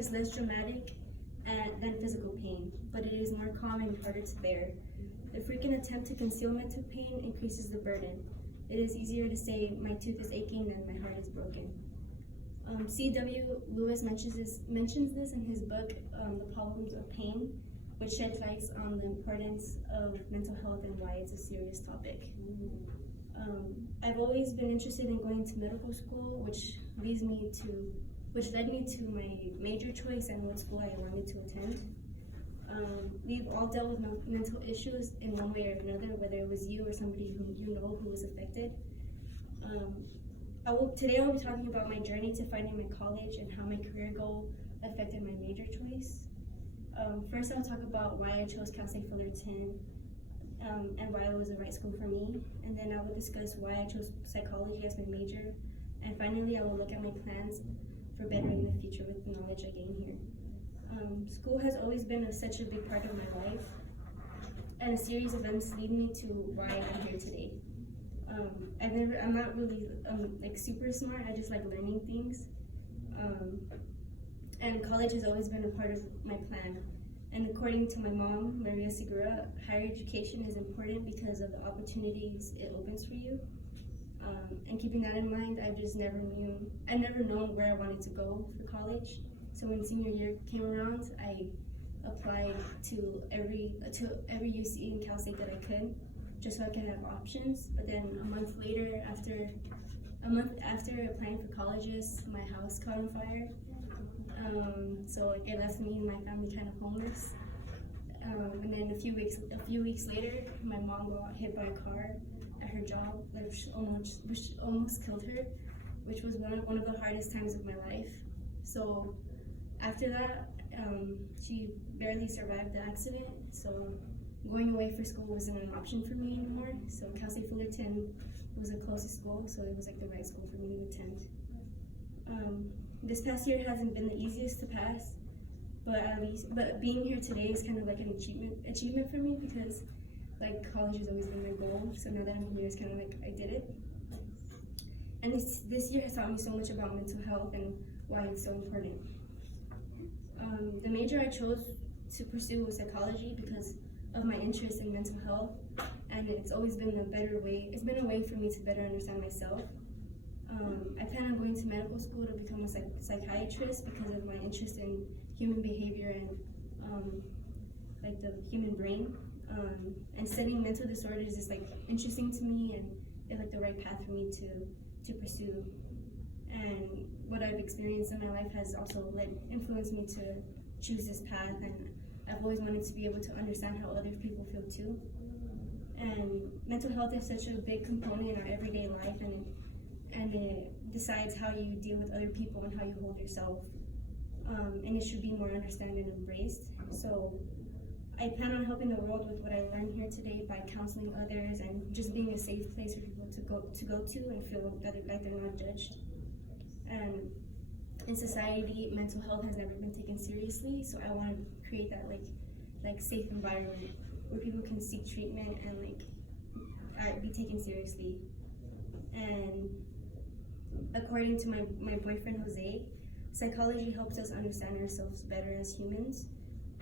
is less dramatic than physical pain, but it is more common and harder to bear. The frequent attempt to conceal mental pain increases the burden. It is easier to say my tooth is aching than my heart is broken. C.W. Lewis mentions this in his book, The Problems of Pain, which sheds light on the importance of mental health and why it's a serious topic. I've always been interested in going to medical school, which led me to my major choice and what school I wanted to attend. We've all dealt with mental issues in one way or another, whether it was you or somebody who you know who was affected. Today I will be talking about my journey to finding my college and how my career goal affected my major choice. First, I'll talk about why I chose Cal State Fullerton and why it was the right school for me. And then I will discuss why I chose psychology as my major. And finally, I will look at my plans for bettering the future with the knowledge I gain here. School has always been such a big part of my life, and a series of events lead me to why I'm here today. I'm not really like super smart. I just like learning things, and college has always been a part of my plan. And according to my mom, Maria Segura, higher education is important because of the opportunities it opens for you. And keeping that in mind, I never known where I wanted to go for college. So when senior year came around, I applied to every UC in Cal State that I could, just so I could have options. But then a month after applying for colleges, my house caught on fire. So it left me and my family kind of homeless. And then a few weeks later, my mom got hit by a car at her job, which almost killed her, which was one of the hardest times of my life. So after that, she barely survived the accident. So going away for school wasn't an option for me anymore. So Cal State Fullerton was the closest school, so it was like the right school for me to attend. This past year hasn't been the easiest to pass, but being here today is kind of like an achievement for me, because like college has always been my goal. So now that I'm here, it's kind of like I did it. And this year has taught me so much about mental health and why it's so important. The major I chose to pursue was psychology because of my interest in mental health, and it's always been It's been a way for me to better understand myself. I plan on going to medical school to become a psychiatrist because of my interest in human behavior and like the human brain. And studying mental disorders is like interesting to me, and it's like the right path for me to pursue. And what I've experienced in my life has also influenced me to choose this path, and I've always wanted to be able to understand how other people feel too. And mental health is such a big component in our everyday life, and it decides how you deal with other people and how you hold yourself. And it should be more understood and embraced. So I plan on helping the world with what I learned here today by counseling others and just being a safe place for people to go to and feel that they're not judged. And in society, mental health has never been taken seriously, so I want to create that like safe environment where people can seek treatment and be taken seriously. And according to my boyfriend Jose, psychology helps us understand ourselves better as humans,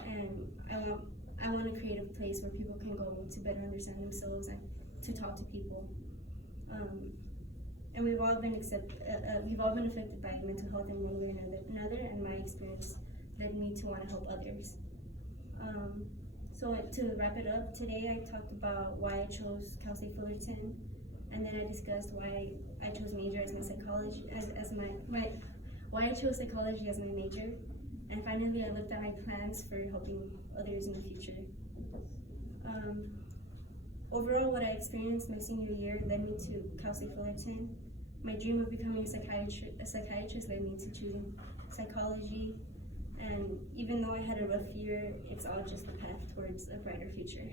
and I want to create a place where people can go to better understand themselves and to talk to people. And we've all been affected by mental health in one way or another, and my experience led me to want to help others. So to wrap it up, today I talked about why I chose Cal State Fullerton, and then I discussed why I chose major as my psychology why I chose psychology as my major, and finally I looked at my plans for helping others in the future. Overall, what I experienced my senior year led me to Cal State Fullerton. My dream of becoming a psychiatrist led me to choosing psychology, and even though I had a rough year, it's all just a path towards a brighter future.